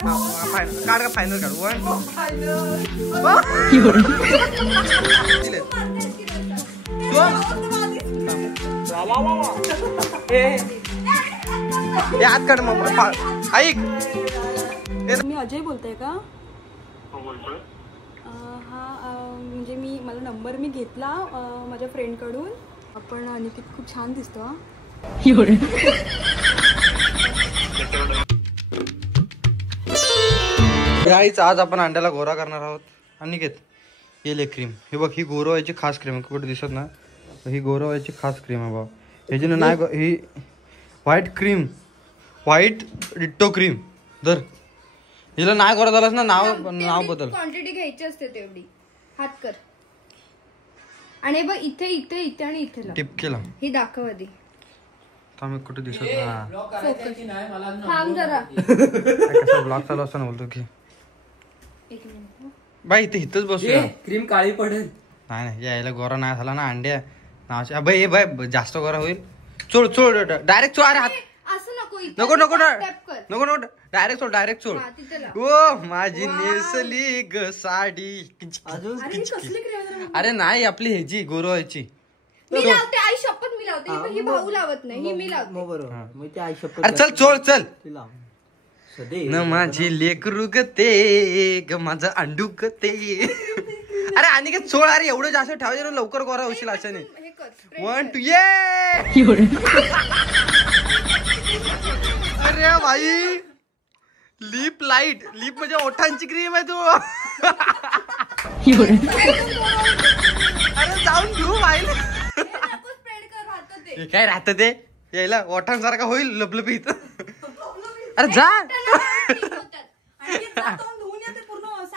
काढ का फायनल काढ. 1 याद काढ मग. ऐक मी अजय बोलताय का? हा म्हणजे मला नंबर घेतला माझ्या फ्रेंडकडून. आपण अनिकेत खूप छान दिसतो. आज आपण अंड्याला गोरा करणार आहोत. अनिकेत ये क्रीम. हे बघ, ही गोरवायची खास क्रीम. कुठे दिसत ना, ही गोरवायची खास क्रीम आहे बाबा. ह्याची ना नाही, ही white cream, white ditto cream. जर हिला नाही गोरा झालास ना, नाव बदल. क्वांटिटी घ्यायची असते तेवढी. हात कर आणि बघ इथे इथे इथे आणि इथे टिप केला. ही दाखव आधी. थांब, कुठे दिसत ना. थांब जरा. ब्लॉग चालू असताना बोलतो की एक मिनिट बाई इथे इथंच बसूया. क्रीम काळी पडेल. नाही यायला गोरा नाही झाला ना अंड्या नावाच्या. बाई बाय जास्त गोरा होईल. चोळ चोळ डायरेक्ट चोळ. अरे हात असं नको. नको नको नको नको डायरेक्ट चोळ, डायरेक्ट चोळ. ओ माझी नेसली ग साडी. अरे नाही, आपली ह्याची गोरवायची. मी लावते, आई शपथ मी लावते. ही भाऊ लावत नाही, ही मी लावते. अरे चल चोळ चल. न माझी लेकरू ग ते ग माझं अंडू ग ते. अरे आणि काय चोळ. अरे एवढं जास्त ठेवायचं लवकर गोरा होशील अशाने. 1 2 ये. अरे भाई लिप लाईट. लिप म्हणजे ओठांची क्रीम आहे तू. अरे जाऊन घेऊ भाई. काय राहत ते यायला ओठांसारखा होईल लपलपीत. अरे जा.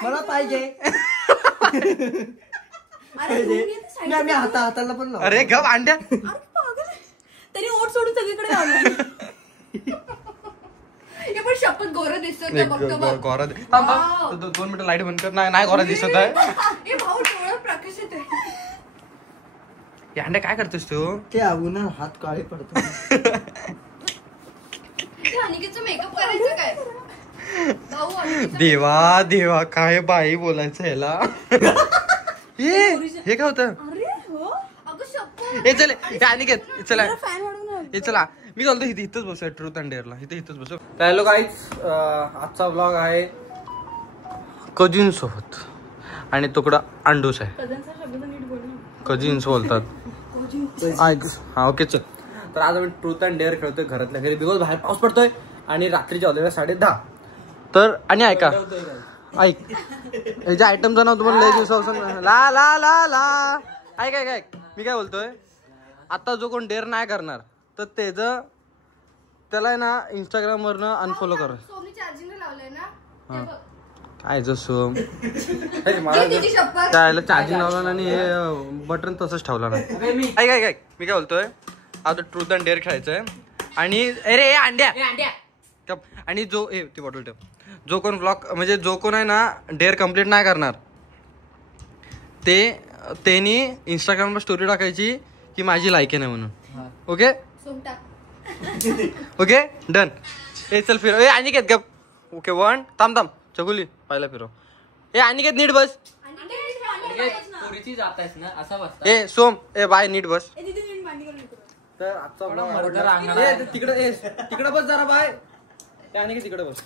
मला पाहिजे. हाताला पण. अरे गप अंड्या. तरी ओठ सोडून सगळीकडे लावलं. हे पण शपथ गोरा दिसतो. गोरा 2 मिनिटं लाईट बंद कर. नाही गोरा दिसत आहे. हे भाऊ डोळा प्रकाशित आहे. अंड्या काय करतोस तू? ते उन्हा हात काळे पडतो. अनिकेतचं मेकअप करायचं काय भाऊ? देवा देवा काय बाई बोलायचं ह्याला. हे काय होतं? हे चल अनिकेत चला. हे चला मी बोलतो इथंच बसूया. ट्रूथ अँड डेअरला इथंच बसू. हॅलो गाईज, आजचा ब्लॉग आहे कजिन सोबत आणि तुकडा अंडूस आहे. कजिन्स बोलतात. हा ओके चल. तर आज आम्ही ट्रूथ अँड डेअर खेळतोय घरातल्या घरी. बिकॉज बाहेर पाऊस पडतोय आणि रात्रीच्या वाजलेल्या 10:30. तर आणि ऐका ऐक ह्याच्या आयटमचं नाव तुम्हाला लय दिवसापासून ला ला ला ला. ऐक ऐक ऐक मी काय बोलतोय. आता जो कोण डेअर नाही करणार तर त्याला आहे ना इंस्टाग्राम वरनं अनफॉलो कर. काय जसं त्याला चार्जिंग लावला आणि हे बटन तसंच ठेवला ना. ऐक ऐक ऐक मी काय बोलतोय. आता ट्रूथ अँड डेअर खेळायचंय आणि अरे अंड्या आणि जो ती बॉटल ठेव. जो कोण ब्लॉग म्हणजे जो कोण आहे ना डेअर कम्प्लीट नाही करणार त्यांनी इंस्टाग्रामवर स्टोरी टाकायची की माझी लायकी नाही म्हणून. Okay okay done. ए चल फिरव. ए अनिकेत गप. ओके 1 थांब चकुली पहिला फिरव. ए अनिकेत नीट बस. ए सोम ए बाय नीट बस. तर आजचा तिकडे बस जरा बाय. अनिकेत तिकडे बस.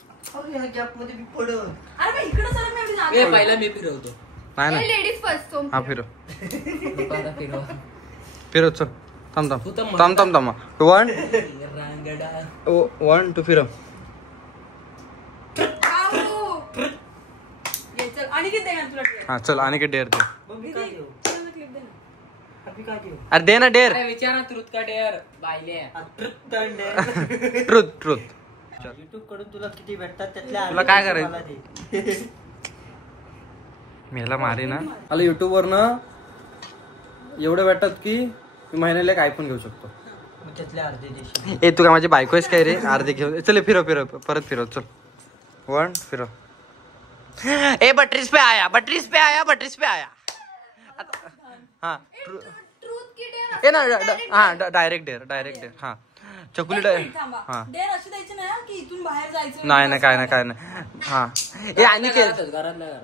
पहिला मी फिरवतो. नाही लेडीज फर्स्ट. हा फिरव चल. थांब 1 1 2 फिरव. हा चल अनिकेत डेअर दे. अरे दे ना डेअर. विचारा ट्रूथ का डेअर बायले. ट्रूथ युट्यूब कडून तुला किती भेटतात त्यातल्या तुला काय करायचं. मेला मारे ना. मला युट्यूब वर ना एवढे भेटतात की मी महिन्याला एक आयफोन घेऊ शकतो. ए तू काय माझी बायको आहेस काय रे. अर्धे घेऊन चल. फिरव परत फिरव चल. 1 फिरव. ए 32 पे आया. हा ए ना हा डायरेक्ट डेअर. हा चकुली हा डेअर अशी द्यायची नाही की इथून बाहेर जायचं नाही काय नाही हा ए अनिकेत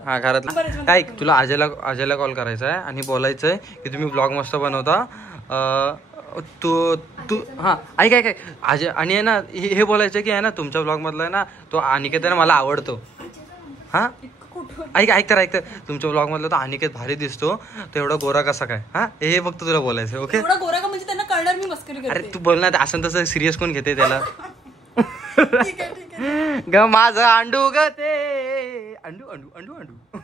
हा घरातलं काय तुला अजयला कॉल करायचा आहे आणि बोलायचंय की तुम्ही ब्लॉग मस्त बनवता तू हा ऐक अजय आणि आहे ना हे बोलायचं की आहे ना तुमच्या ब्लॉग मधला आहे ना तो अनिकेत आहे ना मला आवडतो हा ऐक तर तुमच्या ब्लॉग मधला तो अनिकेत भारी दिसतो तो एवढा गोरा कसा काय हा हे फक्त तुला बोलायचं ओके एवढा गोरा का म्हणजे त्यांना कळणार मी मस्करी करते अरे तू बोल ना असं तसं सिरियस कोण घेते त्याला ग माझं अंडू ग ते undo undo undo undo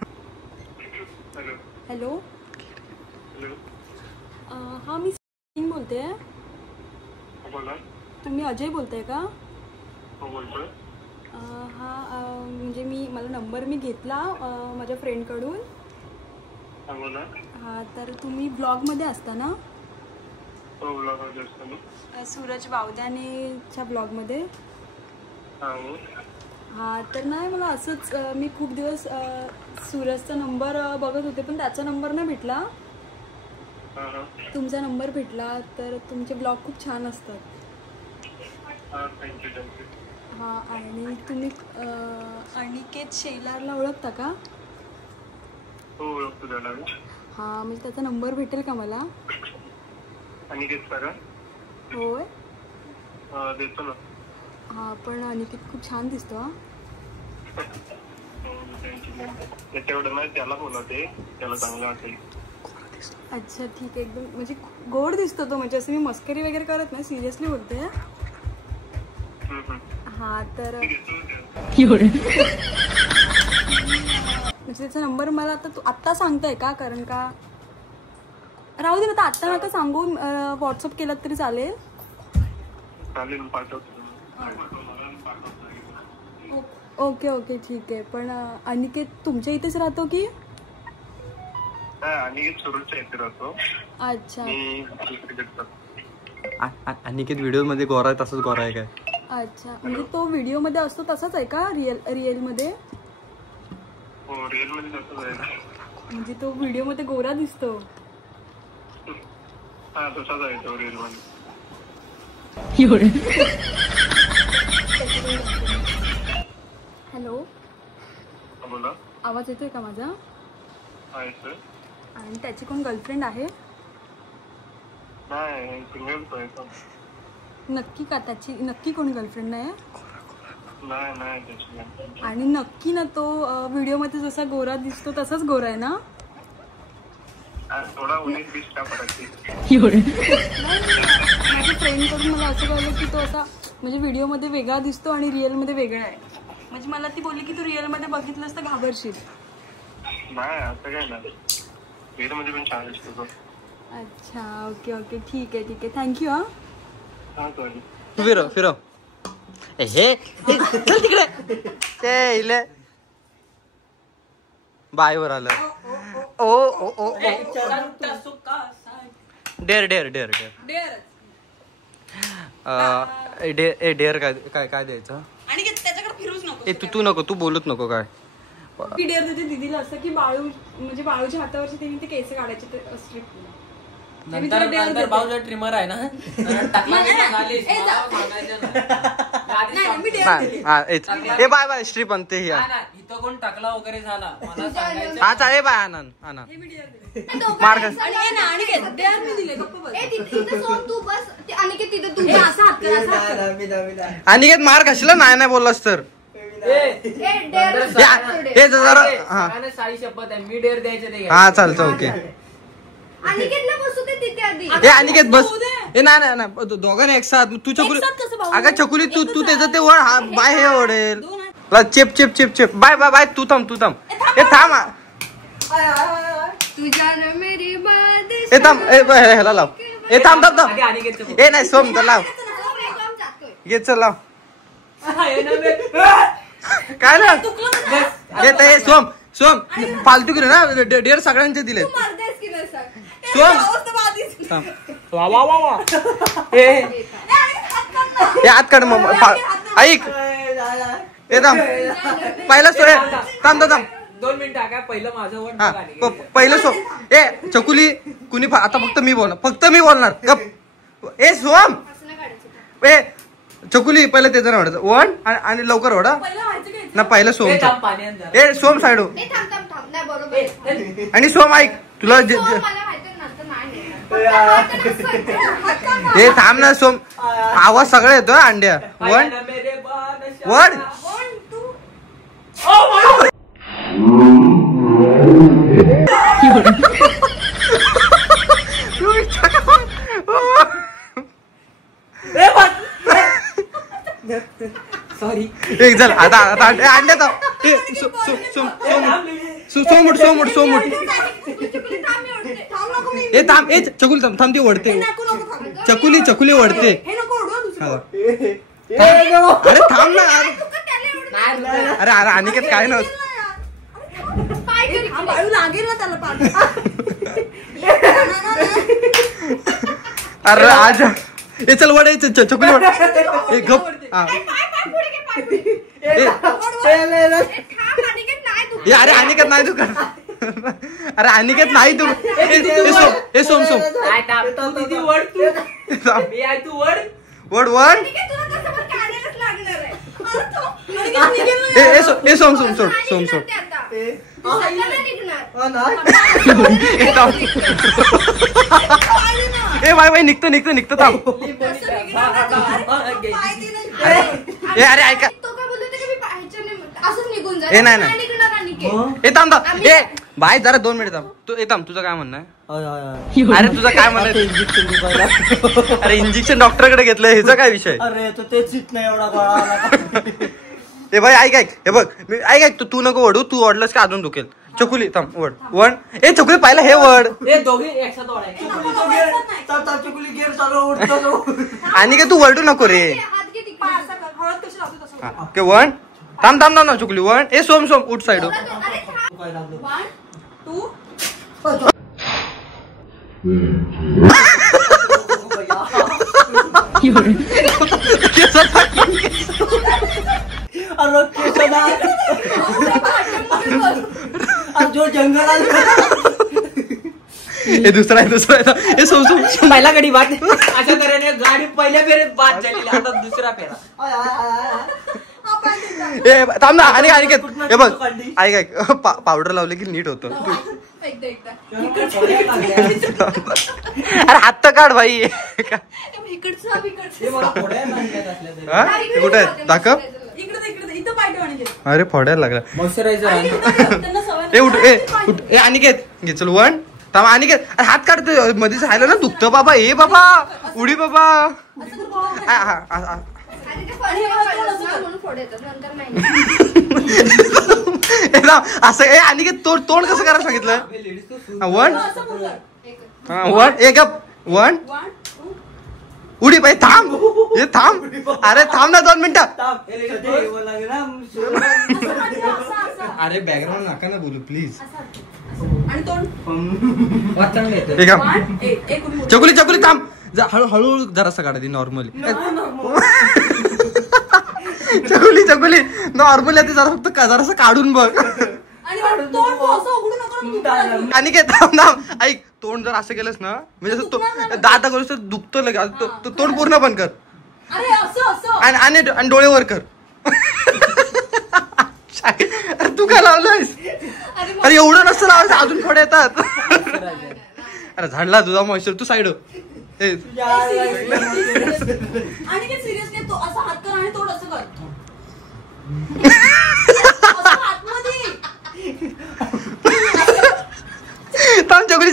hello हा मी बोलते तुम्ही अजय बोलताय का हा म्हणजे मला नंबर घेतला माझ्या फ्रेंडकडून हा तर तुम्ही ब्लॉगमध्ये असता ना सूरज बावदानेच्या ब्लॉगमध्ये हा तर नाही मला असंच मी खूप दिवस सूरजचा नंबर बघत होते पण त्याचा नंबर नाही भेटला तुमचा नंबर भेटला तर तुमचे ब्लॉग खूप छान असतात हा आणि तुम्ही अनिकेत शेलारला ओळखता का हा म्हणजे त्याचा नंबर भेटेल का मला होय हा पण अनिकेत खूप छान दिसतो अच्छा ठीक आहे एकदम म्हणजे गोड दिसतो तो म्हणजे असं मी मस्करी वगैरे करत नाही सिरियसली बोलते हा तर म्हणजे त्याचा नंबर मला आत्ता सांगताय का कारण का राहू दे ना आत्ता नका सांगू व्हॉट्सअप केलं तरी चालेल ओके ओके ठीक आहे पण अनिकेत तुमच्या इथेच राहतो की अच्छा अनिकेत व्हिडिओ मध्ये गोरा आहे तसंच गोरा आहे काय अच्छा म्हणजे तो व्हिडिओ मध्ये असतो तसाच आहे का रिअल मध्ये म्हणजे तो व्हिडिओ मध्ये गोरा दिसतो हॅलो आवाज येतोय का माझा आणि त्याची कोण गर्लफ्रेंड आहे नक्की का त्याची नक्की कोणी गर्लफ्रेंड नाही आणि नक्की ना तो व्हिडिओ मध्ये जसा गोरा दिसतो तसाच गोरा आहे ना माझ्या फ्रेंड कडून मला असं कळलं की तो असा म्हणजे व्हिडिओ मध्ये वेगळा दिसतो आणि रिअल मध्ये वेगळा आहे म्हणजे मला ती बोलली की तू रिअल मध्ये बघितलंस तर घाबरशील अच्छा ओके ओके ठीक आहे थँक्यू हा फिरव हे चल तिकडे बायवर आलं ओ डेअर काय द्यायचं आणि त्याच्याकडे फिरूच नको तू नको तू बोलत नको काय डेअर देते दीदीला असं की म्हणजे बाळूच्या हातावरचे त्यांनी ते केस काढायचे स्ट्रिक्ट नंतर बाळूचा ट्रिमर आहे ना बाय स्ट्रीप आणते इथं कोण टाकला वगैरे झाला मला सांगायचं हा चालेल बाय आनंद अनिकेत मार कशाला नाही बोललास तर साई शपथ आहे मी डेअर द्यायचे हा चालतं ओके अनिकेत बस हे नाही दोघांना एक साथ तू चकुली अगं चकुली तू त्याचं ते वळ हा बाय हे ओढेल चिप बाय तू थांब हे थांब हे थांब ह्याला लाव हे थांब हे नाही सोम तर लाव घे चल लाव काय ना हे सोम फालतू केलं ना डेअर सगळ्यांचे दिले सोम वा हे हात काढ मग ऐक हे थांब पहिला थांब 2 मिनिटं काय पहिलं माझं पहिलं सोम ए चकुली कुणी आता फक्त मी बोलणार गप ए सोम ए चकुली पहिले त्याचं नाव वाढायचं 1 आणि लवकर ओढा ना पहिलं सोम ए सोम साईड आणि सोम ऐक तुला हे थांब ना सोम आवाज सगळं येतोय अंड्या 1 1 सॉरी एक चल आता अंड्यात सोमूट ए थांब ए चकुली थांब ती ओढते चकुली ओढते अरे थांब ना अरे अनिकेत काय नव्हतं अरे आज ए चल वड चकुली वड ए गप अरे अनिकेत नाही तू कर अरे अनिकेत नाही तू ए सोम वड ए सोम सोड ए बाय निघतो थांब ए अरे ऐका ए नाही ए थांब ए बाय जरा 2 मिनिट थांब तू थांब तुझं काय म्हणणं आहे अरे तुझं काय म्हणणं अरे इंजेक्शन डॉक्टरकडे घेतलं ह्याचा काय विषय अरे तो तेच नाही एवढा ए भाई ऐक हे बघ मी ऐक तू नको ओढू तू ओढलंस का अजून दुखेल चकुली थांब वड ए चकुली पाहिलं हे वड आणि काय तू वरडू नको रे वन थांब ना चुकली 1 ए सोम उठ साइड जो जंगल हे दुसरा हे सोम पहिला गाडी बात अशा तऱ्हेने गाडी पहिल्या फेरीत बाद झालेली आता दुसरा फेरा ए थांब ना आणि हे बघ ऐक पावडर लावले की नीट होतं अरे हात तर काढ भाई कुठे दाखव अरे फोडायला लागला ए अनिकेत घे चल 1 थांब अनिकेत अरे हात काढतो मध्येच राहिलं ना दुखतं बाबा ए बाबा उडी बाबा असं ए अनिकेत तोंड कसं करायला सांगितलं 1 एक 1 उडी बाई थांब हे थांब अरे थांब ना 2 मिनिटं अरे बॅकग्राऊंड नका ना बोलू प्लीज चकुली थांब हळूहळू जरासा काढा ती नॉर्मली चकुली नॉर्मली आता जरा फक्त जरासा काढून बघ आणि काय थांब ऐक तोंड जर असं केलंस ना म्हणजे दाता करूस तर दुखतं लगेच तोंड पूर्ण बंद कर आणि डोळे वर कर अरे तू काय लावलंयस अरे एवढं नसतं लावायचं अजून थोडे येतात अरे झाडला तुझा मॉइश्चर तू साईड थांब चकुली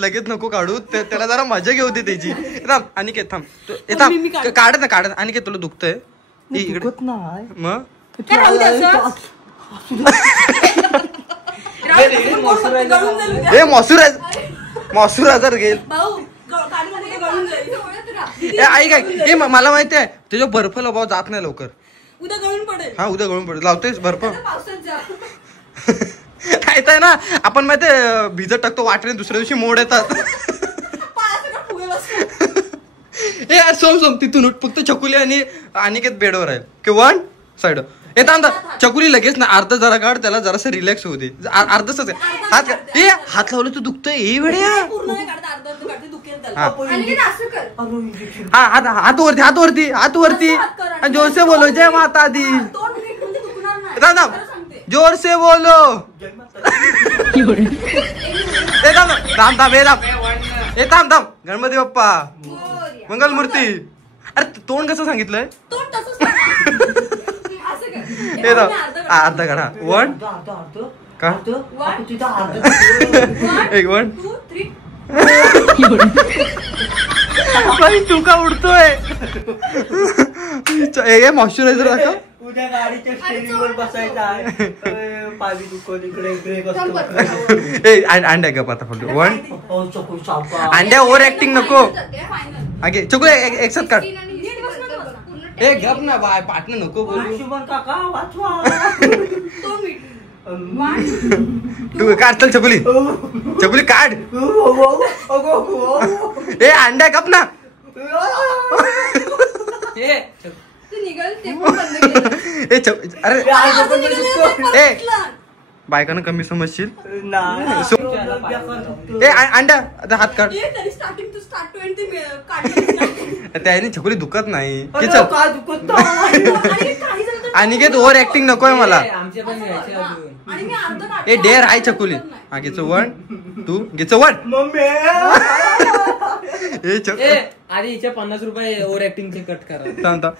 लगेच नको काढू त्याला जरा मजा घेऊ दे त्याची थांब अनिकेत थांब काढ ना अनिकेत तुला दुखतंय मग ए मॉइश्चरायझर घेईल ऐक मला माहिती आहे त्याच्या बर्फ लाव जात नाही लवकर उद्या गळून पडेल लावतोयस बर्फ काय आहे ना आपण माहितीये भिजत टाकतो वाटणे दुसऱ्या दिवशी मोड येतात ए सोम तिथून उठ फक्त चकुली आणि अनिकेत बेडवर आहे किंवा साईड येता चकुली लगेच ना अर्ध जरा काढ त्याला जरासं रिलॅक्स होऊ दे अर्धच हात लावलं तू दुखतोय हे वेळ्या हा अनिकेत असं कर. हा हात वरती हात वरती हात वरती आणि जोर से बोलो जय माता दी. तोंड नीट म्हणजे दुखणार नाही. थांब थांब खरं सांगते. जोर से बोलो. ए थांब थांब थांब ए थांब ए थांब थांब गणपती बाप्पा मंगल मूर्ती. अरे तोंड कसं सांगितलंय. तोंड तसंच कर. असं कर. हे थांब अर्धा करा 1 का 1 2 3 बाई तू का उडतोय. हे मॉइश्चरायझर दाखव. उद्या गाडीच्या स्टेरिंगवर बसायचं आहे. पावी दुखत इकडे इकडे बसतो. ए अंड्या गप आता फक्त 1 अंड्या ओव्हर ऍक्टिंग नको. आगे चुकले एक साथ काढ. ए गप ना बाय पाटणं नको बोलू. शुभम काका वाचवा. तू काढ चल चकुली चकुली काढ. ए अंड्या गप ना. ए अरे ए बायकांना कमी समजशील. ए अंड्या हात काढ. त्याने छकुली दुखत नाही. चल अनिकेत ओव्हर ऍक्टिंग नकोय मला. ए डेअर आहे छकुली. हा घे 1 2 घे 1. आधी हिच्या 50 रुपये ओव्हर ऍक्टिंगचे कट करा. थांब थांब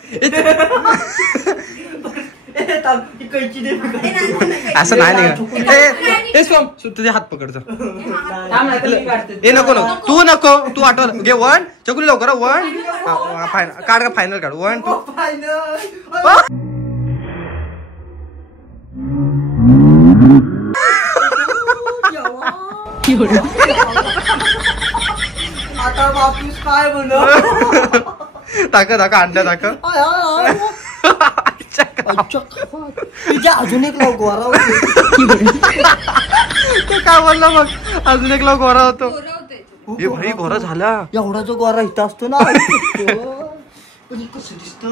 असं नाही निघा. सोम तुझे हात पकड. ए नको नको तू नको तू आठव घे 1 चकुली लवकर 1 काढ का फायनल काढ 1 2 आता वापिस काय म्हण. टाका टाका अंड्या टाका. तुझ्या अजून एक लाव गोरा. तो काय बोलला मग अजून एक लोक गोरा होतो. हे भाई गोरा झाला. एवढा जो गोरा इथं असतो ना कसं दिसतो.